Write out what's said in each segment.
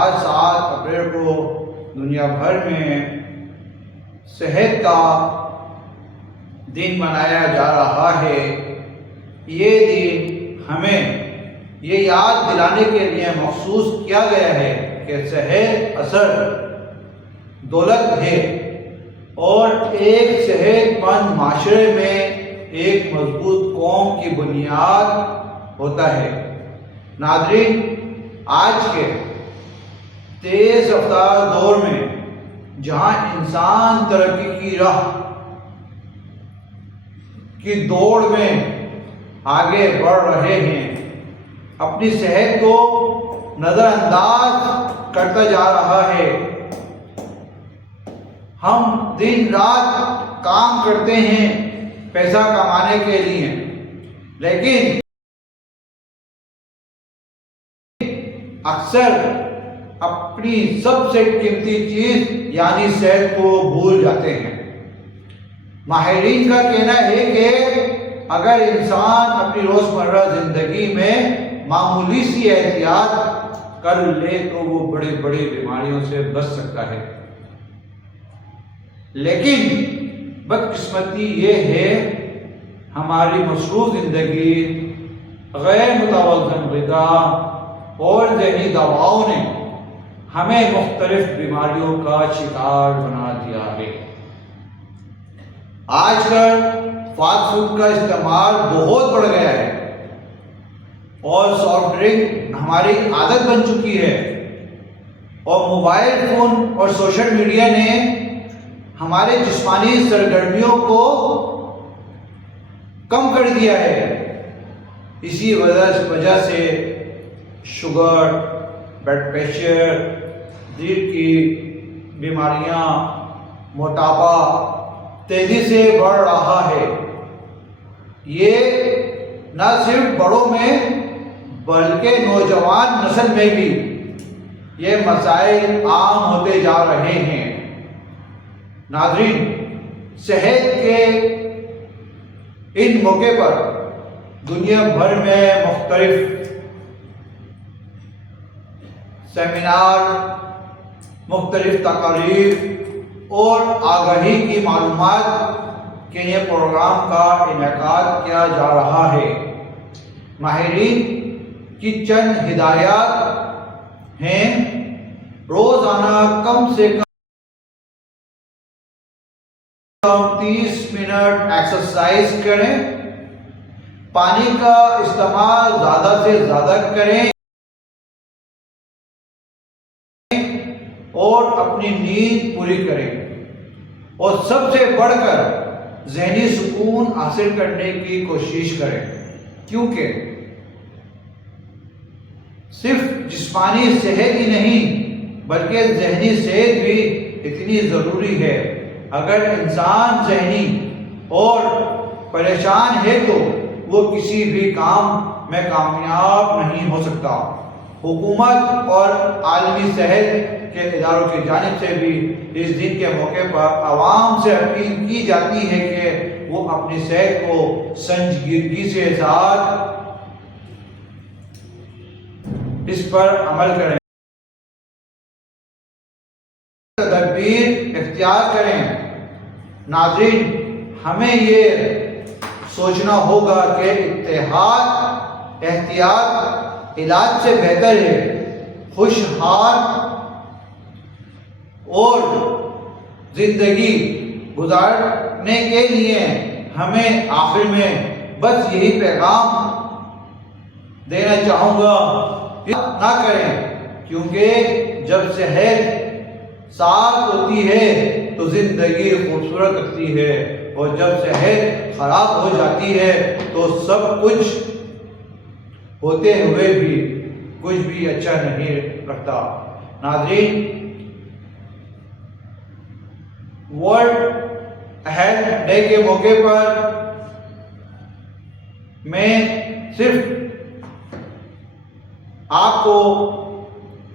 آج 7 اپریل کو دنیا بھر میں صحت کا دن منایا جا رہا ہے۔ یہ دن ہمیں یہ یاد دلانے کے لیے مخصوص کیا گیا ہے کہ صحت اصل دولت ہے اور ایک صحت مند معاشرے میں ایک مضبوط قوم کی بنیاد ہوتا ہے۔ ناظرین، آج کے تیز رفتار دور میں جہاں انسان ترقی کی راہ کی دوڑ میں آگے بڑھ رہے ہیں، اپنی صحت کو نظر انداز کرتا جا رہا ہے۔ ہم دن رات کام کرتے ہیں پیسہ کمانے کے لیے، لیکن اکثر اپنی سب سے قیمتی چیز یعنی صحت کو بھول جاتے ہیں۔ ماہرین کا کہنا ہے کہ اگر انسان اپنی روزمرہ زندگی میں معمولی سی احتیاط کر لے تو وہ بڑی بڑی بیماریوں سے بچ سکتا ہے۔ لیکن بدقسمتی یہ ہے ہماری مصروف زندگی، غیر متوازن غذا اور ذہنی دباؤ نے ہمیں مختلف بیماریوں کا شکار بنا دیا ہے۔ آج کل فاسٹ فوڈ کا استعمال بہت بڑھ گیا ہے اور سافٹ ڈرنک ہماری عادت بن چکی ہے، اور موبائل فون اور سوشل میڈیا نے ہمارے جسمانی سرگرمیوں کو کم کر دیا ہے۔ اسی وجہ سے شوگر، بلڈ پریشر، دل کی بیماریاں، موٹاپا تیزی سے بڑھ رہا ہے۔ یہ نہ صرف بڑوں میں بلکہ نوجوان نسل میں بھی یہ مسائل عام ہوتے جا رہے ہیں۔ ناظرین، صحت کے ان موقع پر دنیا بھر میں مختلف سیمینار، مختلف تقاریر اور آگاہی کی معلومات کے لیے پروگرام کا انعقاد کیا جا رہا ہے۔ ماہرین کی چند ہدایات ہیں: روزانہ کم سے کم 30 منٹ ایکسرسائز کریں، پانی کا استعمال زیادہ سے زیادہ کریں اور اپنی نیند پوری کریں، اور سب سے بڑھ کر ذہنی سکون حاصل کرنے کی کوشش کریں، کیونکہ صرف جسمانی صحت ہی نہیں بلکہ ذہنی صحت بھی اتنی ضروری ہے۔ اگر انسان ذہنی اور پریشان ہے تو وہ کسی بھی کام میں کامیاب نہیں ہو سکتا۔ حکومت اور عالمی صحت کے اداروں کی جانب سے بھی اس دن کے موقع پر عوام سے اپیل کی جاتی ہے کہ وہ اپنی صحت کو سنجیدگی کے ساتھ اس پر عمل کریں، تدابیر اختیار کریں۔ ناظرین، ہمیں یہ سوچنا ہوگا کہ اتحاد احتیاط علاج سے بہتر ہے۔ خوشحال اور زندگی گزارنے کے لیے ہمیں آخر میں بس یہی پیغام دینا چاہوں گا، نہ کریں، کیونکہ جب صحت ساتھ ہوتی ہے تو زندگی خوبصورت لگتی ہے، اور جب صحت خراب ہو جاتی ہے تو سب کچھ ہوتے ہوئے بھی کچھ بھی اچھا نہیں لگتا۔ ناظرین، ورلڈ ہیلتھ ڈے کے موقع پر میں صرف آپ کو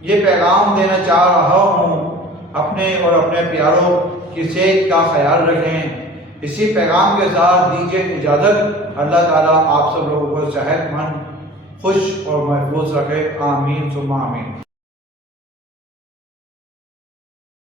یہ پیغام دینا چاہ رہا ہوں، اپنے اور اپنے پیاروں کی صحت کا خیال رکھیں۔ اسی پیغام کے ساتھ دیجیے اجازت۔ اللہ تعالیٰ آپ سب لوگوں کو صحت مند، خوش اور محفوظ رکھے۔ آمین ثم آمین۔